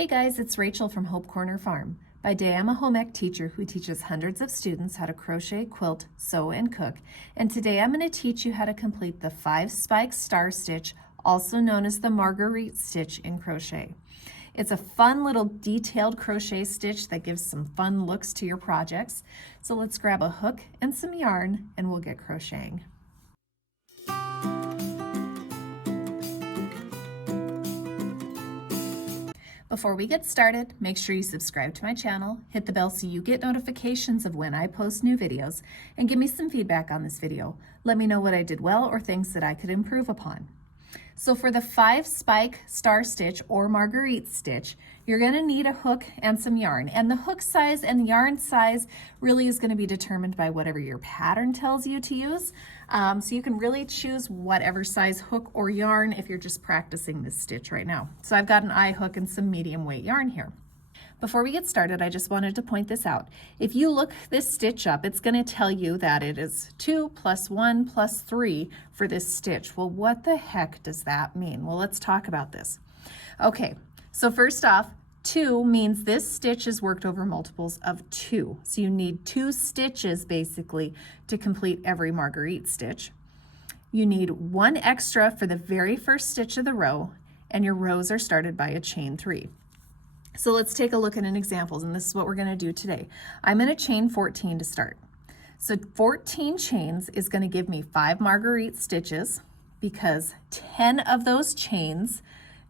Hey guys, it's Rachel from Hope Corner Farm. By day, I'm a home ec teacher who teaches hundreds of students how to crochet, quilt, sew, and cook. And today I'm going to teach you how to complete the 5-spike star stitch, also known as the Marguerite Stitch in crochet. It's a fun little detailed crochet stitch that gives some fun looks to your projects. So let's grab a hook and some yarn and we'll get crocheting. Before we get started, make sure you subscribe to my channel, hit the bell so you get notifications of when I post new videos, and give me some feedback on this video. Let me know what I did well or things that I could improve upon. So for the 5-spike star stitch or Marguerite stitch, you're going to need a hook and some yarn. And the hook size and the yarn size really is going to be determined by whatever your pattern tells you to use. So you can really choose whatever size hook or yarn if you're just practicing this stitch right now. So I've got an eye hook and some medium weight yarn here. Before we get started, I just wanted to point this out. If you look this stitch up, it's going to tell you that it is 2 + 1 + 3 for this stitch. Well, what the heck does that mean? Well, let's talk about this. Okay, so first off, 2 means this stitch is worked over multiples of 2. So you need 2 stitches basically to complete every Marguerite stitch. You need 1 extra for the very first stitch of the row, and your rows are started by a chain 3. So let's take a look at an example, and this is what we're going to do today. I'm going to chain 14 to start. So 14 chains is going to give me 5 Marguerite stitches, because 10 of those chains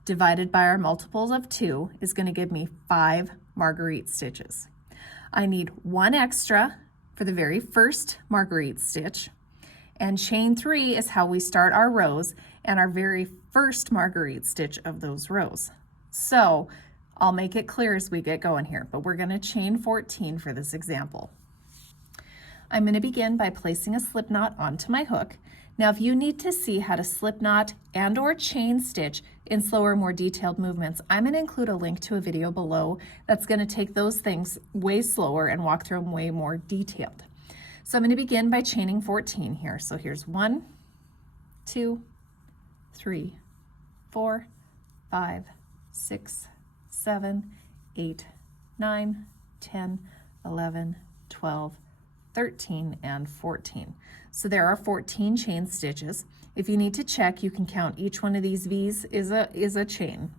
divided by our multiples of 2 is going to give me 5 Marguerite stitches. I need 1 extra for the very first Marguerite stitch, and chain 3 is how we start our rows and our very first Marguerite stitch of those rows. So I'll make it clear as we get going here, but we're going to chain 14 for this example. I'm going to begin by placing a slip knot onto my hook. Now, if you need to see how to slip knot and or chain stitch in slower, more detailed movements, I'm going to include a link to a video below that's going to take those things way slower and walk through them way more detailed. So I'm going to begin by chaining 14 here. So here's 1, 2, 3, 4, 5, 6, 7, 8, 9, 10, 11, 12, 13, and 14. So there are 14 chain stitches. If you need to check, you can count each one of these V's is a chain.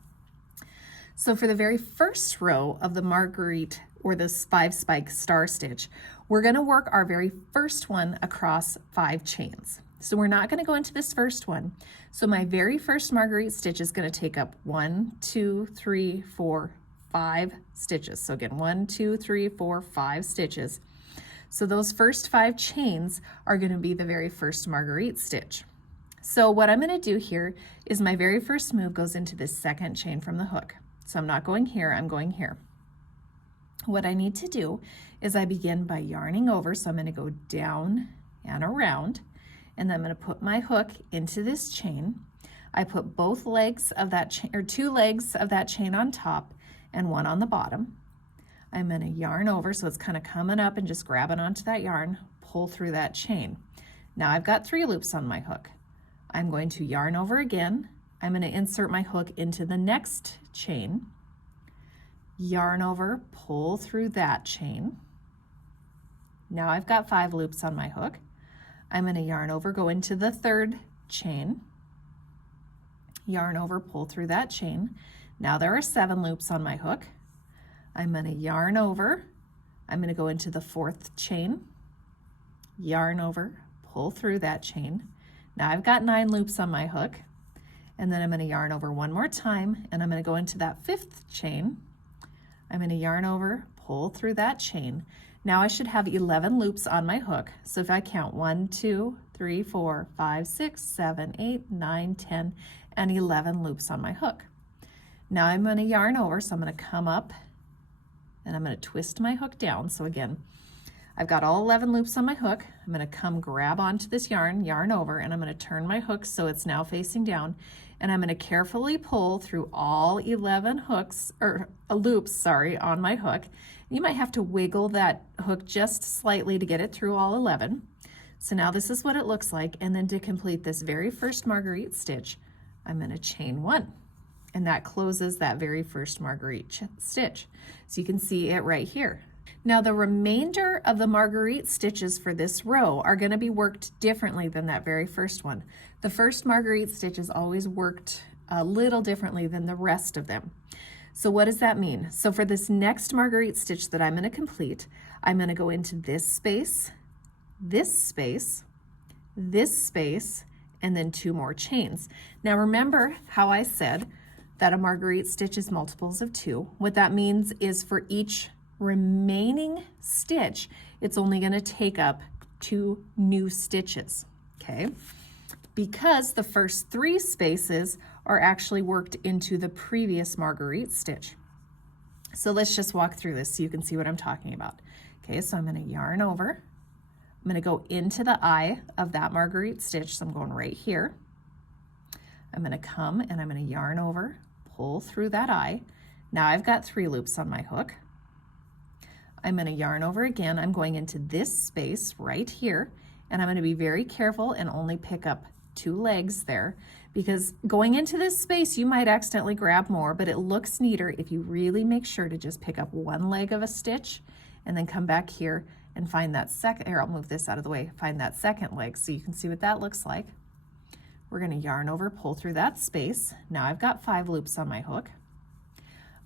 So for the very first row of the Marguerite or this 5-spike star stitch, we're going to work our very first one across 5 chains. So we're not going to go into this first one. So my very first Marguerite stitch is going to take up 1, 2, 3, 4, 5 stitches. So again, 1, 2, 3, 4, 5 stitches. So those first 5 chains are going to be the very first Marguerite stitch. So what I'm going to do here is my very first move goes into this second chain from the hook. So I'm not going here, I'm going here. What I need to do is I begin by yarning over. So I'm going to go down and around. And then I'm going to put my hook into this chain. I put both legs of that chain, or 2 legs of that chain on top and 1 on the bottom. I'm going to yarn over, so it's kind of coming up and just grabbing onto that yarn, pull through that chain. Now I've got 3 loops on my hook. I'm going to yarn over again. I'm going to insert my hook into the next chain, yarn over, pull through that chain. Now I've got 5 loops on my hook. I'm going to yarn over, go into the 3rd chain, yarn over, pull through that chain. Now there are 7 loops on my hook. I'm going to yarn over, I'm going to go into the 4th chain, yarn over, pull through that chain. Now I've got 9 loops on my hook, and then I'm going to yarn over one more time, and I'm going to go into that 5th chain. I'm going to yarn over, pull through that chain. Now I should have 11 loops on my hook. So if I count 1, 2, 3, 4, 5, 6, 7, 8, 9, 10, and 11 loops on my hook. Now I'm going to yarn over, so I'm going to come up and I'm going to twist my hook down. So again, I've got all 11 loops on my hook. I'm going to come grab onto this yarn, yarn over, and I'm going to turn my hook so it's now facing down. And I'm going to carefully pull through all 11 hooks, or loops, on my hook. You might have to wiggle that hook just slightly to get it through all 11. So now this is what it looks like. And then to complete this very first Marguerite stitch, I'm going to chain 1. and that closes that very first Marguerite stitch. So you can see it right here. Now the remainder of the Marguerite stitches for this row are going to be worked differently than that very first one. The first Marguerite stitch is always worked a little differently than the rest of them. So what does that mean? So for this next Marguerite stitch that I'm going to complete, I'm going to go into this space, this space, this space, and then 2 more chains. Now remember how I said that a Marguerite stitch is multiples of 2. What that means is for each remaining stitch, it's only going to take up 2 new stitches, okay? Because the first 3 spaces are actually worked into the previous Marguerite stitch. So let's just walk through this so you can see what I'm talking about. Okay, so I'm going to yarn over. I'm going to go into the eye of that Marguerite stitch, so I'm going right here. I'm going to come and I'm going to yarn over, pull through that eye. Now I've got 3 loops on my hook. I'm going to yarn over again. I'm going into this space right here, and I'm going to be very careful and only pick up 2 legs there, because going into this space you might accidentally grab more, but it looks neater if you really make sure to just pick up 1 leg of a stitch and then come back here and find that second, here I'll move this out of the way, find that second leg so you can see what that looks like. We're going to yarn over, pull through that space. Now I've got 5 loops on my hook.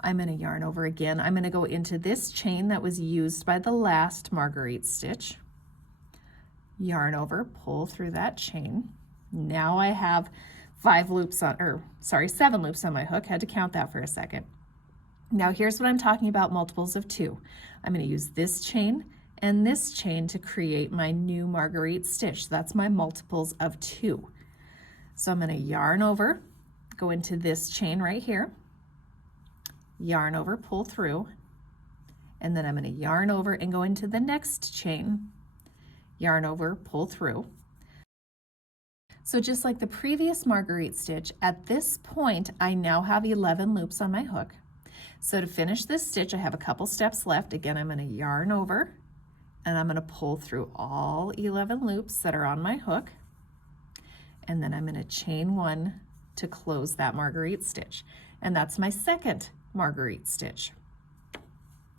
I'm going to yarn over again. I'm going to go into this chain that was used by the last Marguerite stitch. Yarn over, pull through that chain. Now I have 7 loops on my hook. Had to count that for a second. Now here's what I'm talking about, multiples of 2. I'm going to use this chain and this chain to create my new Marguerite stitch. That's my multiples of 2. So I'm going to yarn over, go into this chain right here, yarn over, pull through, and then I'm going to yarn over and go into the next chain, yarn over, pull through. So just like the previous Marguerite stitch, at this point I now have 11 loops on my hook. So to finish this stitch, I have a couple steps left. Again, I'm going to yarn over and I'm going to pull through all 11 loops that are on my hook, and then I'm going to chain 1 to close that Marguerite stitch, and that's my second Marguerite stitch.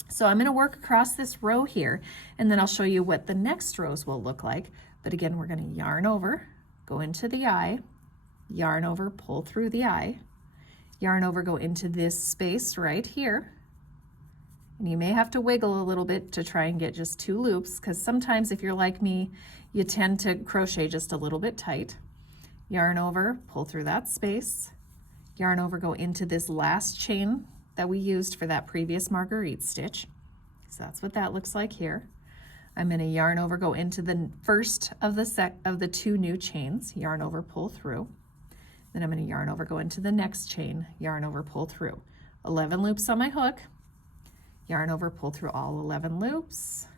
So I'm going to work across this row here, and then I'll show you what the next rows will look like. But again, we're going to yarn over, go into the eye, yarn over, pull through the eye, yarn over, go into this space right here, and you may have to wiggle a little bit to try and get just 2 loops, because sometimes if you're like me, you tend to crochet just a little bit tight. Yarn over, pull through that space, yarn over, go into this last chain that we used for that previous Marguerite stitch. So that's what that looks like here. I'm going to yarn over, go into the first of the 2 new chains, yarn over, pull through. Then I'm going to yarn over, go into the next chain, yarn over, pull through. 11 loops on my hook, yarn over, pull through all 11 loops,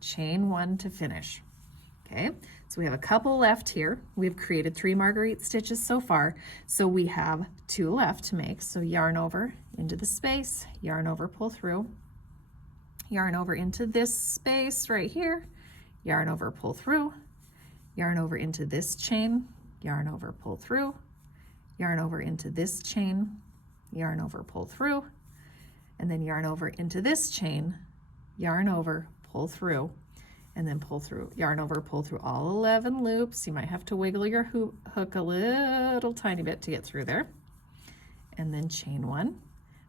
chain 1 to finish. Okay, so we have a couple left here. We've created 3 Marguerite stitches so far, so we have 2 left to make. So yarn over into the space, yarn over, pull through, yarn over into this space right here, yarn over, pull through, yarn over into this chain, yarn over, pull through, yarn over into this chain, yarn over, pull through, and then yarn over into this chain, yarn over, pull through, and then pull through, yarn over, pull through all 11 loops. You might have to wiggle your hook a little tiny bit to get through there, and then chain 1.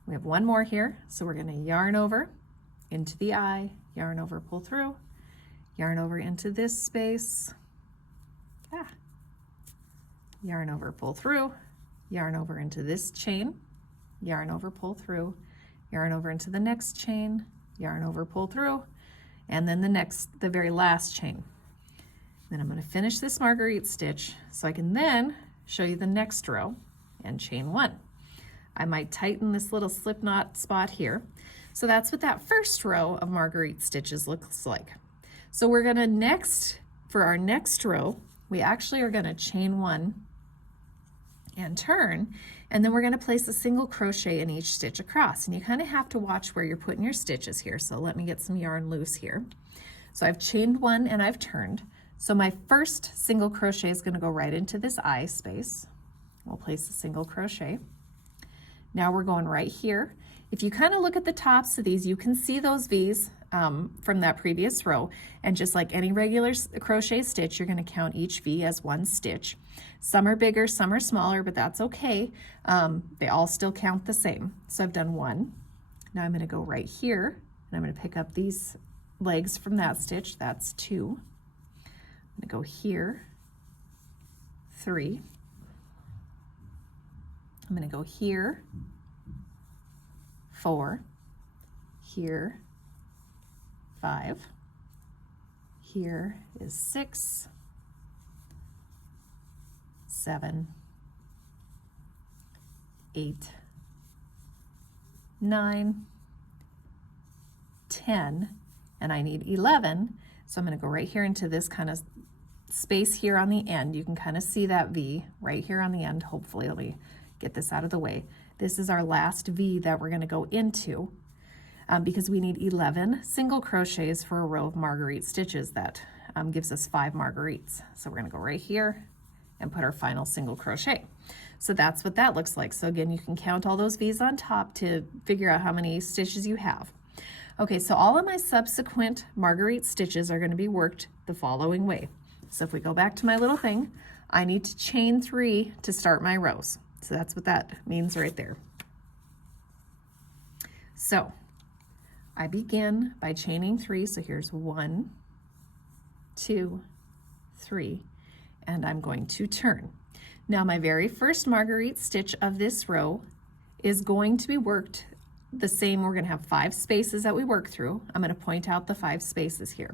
We have 1 more here, so we're going to yarn over into the eye, yarn over, pull through, yarn over into this space, yarn over, pull through, yarn over into this chain, yarn over, pull through, yarn over into the next chain, yarn over, pull through, and then the very last chain. Then I'm going to finish this Marguerite stitch so I can then show you the next row and chain 1. I might tighten this little slip knot spot here. So that's what that first row of Marguerite stitches looks like. So we're going to for our next row, we actually are going to chain 1 and turn, and then we're going to place a single crochet in each stitch across, and you kind of have to watch where you're putting your stitches here. So let me get some yarn loose here. So I've chained 1 and I've turned. So my first single crochet is going to go right into this eye space. We'll place a single crochet. Now we're going right here. If you kind of look at the tops of these, you can see those V's from that previous row. And just like any regular crochet stitch, you're going to count each V as one stitch. Some are bigger, some are smaller, but that's okay. They all still count the same. So I've done one. Now I'm going to go right here, and I'm going to pick up these legs from that stitch. That's 2. I'm going to go here, 3. I'm going to go here, 4, here, 5, here is 6, 7, 8, 9, 10, and I need 11, so I'm going to go right here into this kind of space here on the end. You can kind of see that V right here on the end. Hopefully, let me get this out of the way. This is our last V that we're going to go into because we need 11 single crochets for a row of Marguerite stitches. That gives us 5 Marguerites. So we're going to go right here and put our final single crochet. So that's what that looks like. So again, you can count all those V's on top to figure out how many stitches you have. Okay, so all of my subsequent Marguerite stitches are going to be worked the following way. So if we go back to my little thing, I need to chain 3 to start my rows. So that's what that means right there. So I begin by chaining 3. So here's 1, 2, 3, and I'm going to turn. Now my very first Marguerite stitch of this row is going to be worked the same. We're going to have 5 spaces that we work through. I'm going to point out the 5 spaces here.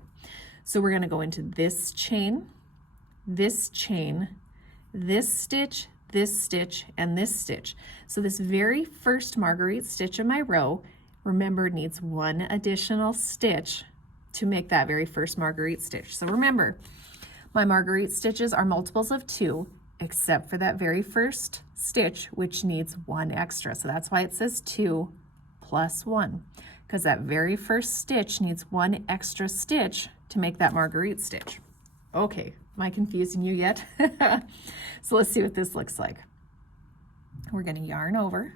So we're going to go into this chain, this stitch, this stitch, and this stitch. So this very first Marguerite stitch in my row, remember, needs 1 additional stitch to make that very first Marguerite stitch. So remember, my Marguerite stitches are multiples of 2, except for that very first stitch, which needs 1 extra. So that's why it says 2 plus 1, because that very first stitch needs 1 extra stitch to make that Marguerite stitch. Okay, am I confusing you yet? So let's see what this looks like. We're going to yarn over.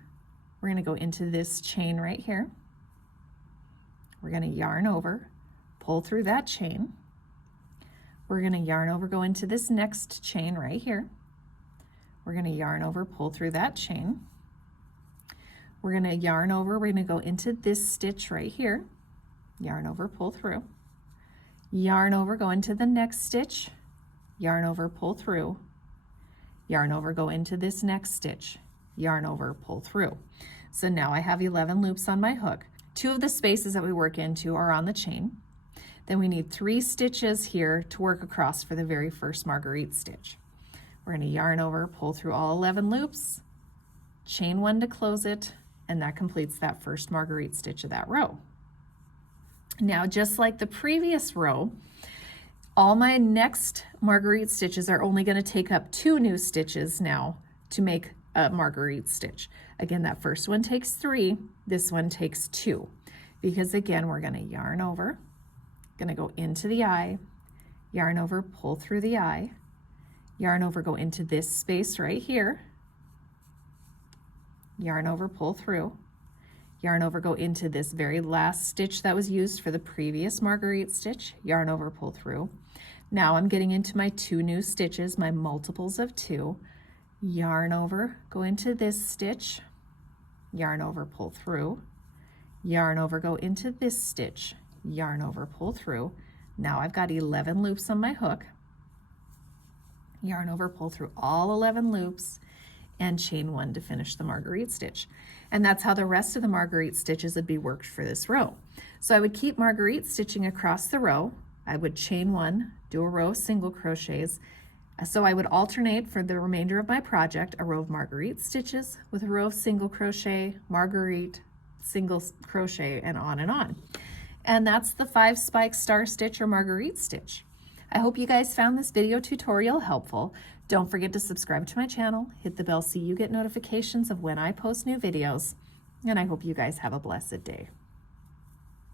We're going to go into this chain right here. We're going to yarn over, pull through that chain. We're going to yarn over, go into this next chain right here. We're going to yarn over, pull through that chain. We're going to yarn over, we're going to go into this stitch right here. Yarn over, pull through. Yarn over, go into the next stitch. Yarn over, pull through. Yarn over, go into this next stitch. Yarn over, pull through. So now I have 11 loops on my hook. 2 of the spaces that we work into are on the chain. Then we need 3 stitches here to work across for the very first Marguerite stitch. We're going to yarn over, pull through all 11 loops, chain 1 to close it, and that completes that first Marguerite stitch of that row. Now, just like the previous row, all my next Marguerite stitches are only going to take up 2 new stitches now to make a Marguerite stitch. Again, that first one takes 3, this one takes 2, because again, we're going to yarn over, going to go into the eye, yarn over, pull through the eye, yarn over, go into this space right here, yarn over, pull through, yarn over, go into this very last stitch that was used for the previous Marguerite stitch, yarn over, pull through. Now I'm getting into my 2 new stitches, my multiples of 2, yarn over, go into this stitch, yarn over, pull through, yarn over, go into this stitch, yarn over, pull through. Now I've got 11 loops on my hook, yarn over, pull through all 11 loops, and chain 1 to finish the Marguerite stitch. And that's how the rest of the Marguerite stitches would be worked for this row. So I would keep Marguerite stitching across the row. I would chain 1, do a row of single crochets. So I would alternate for the remainder of my project a row of Marguerite stitches with a row of single crochet, Marguerite, single crochet, and on and on. And that's the 5 spike star stitch or Marguerite stitch. I hope you guys found this video tutorial helpful. Don't forget to subscribe to my channel, hit the bell so you get notifications of when I post new videos, and I hope you guys have a blessed day.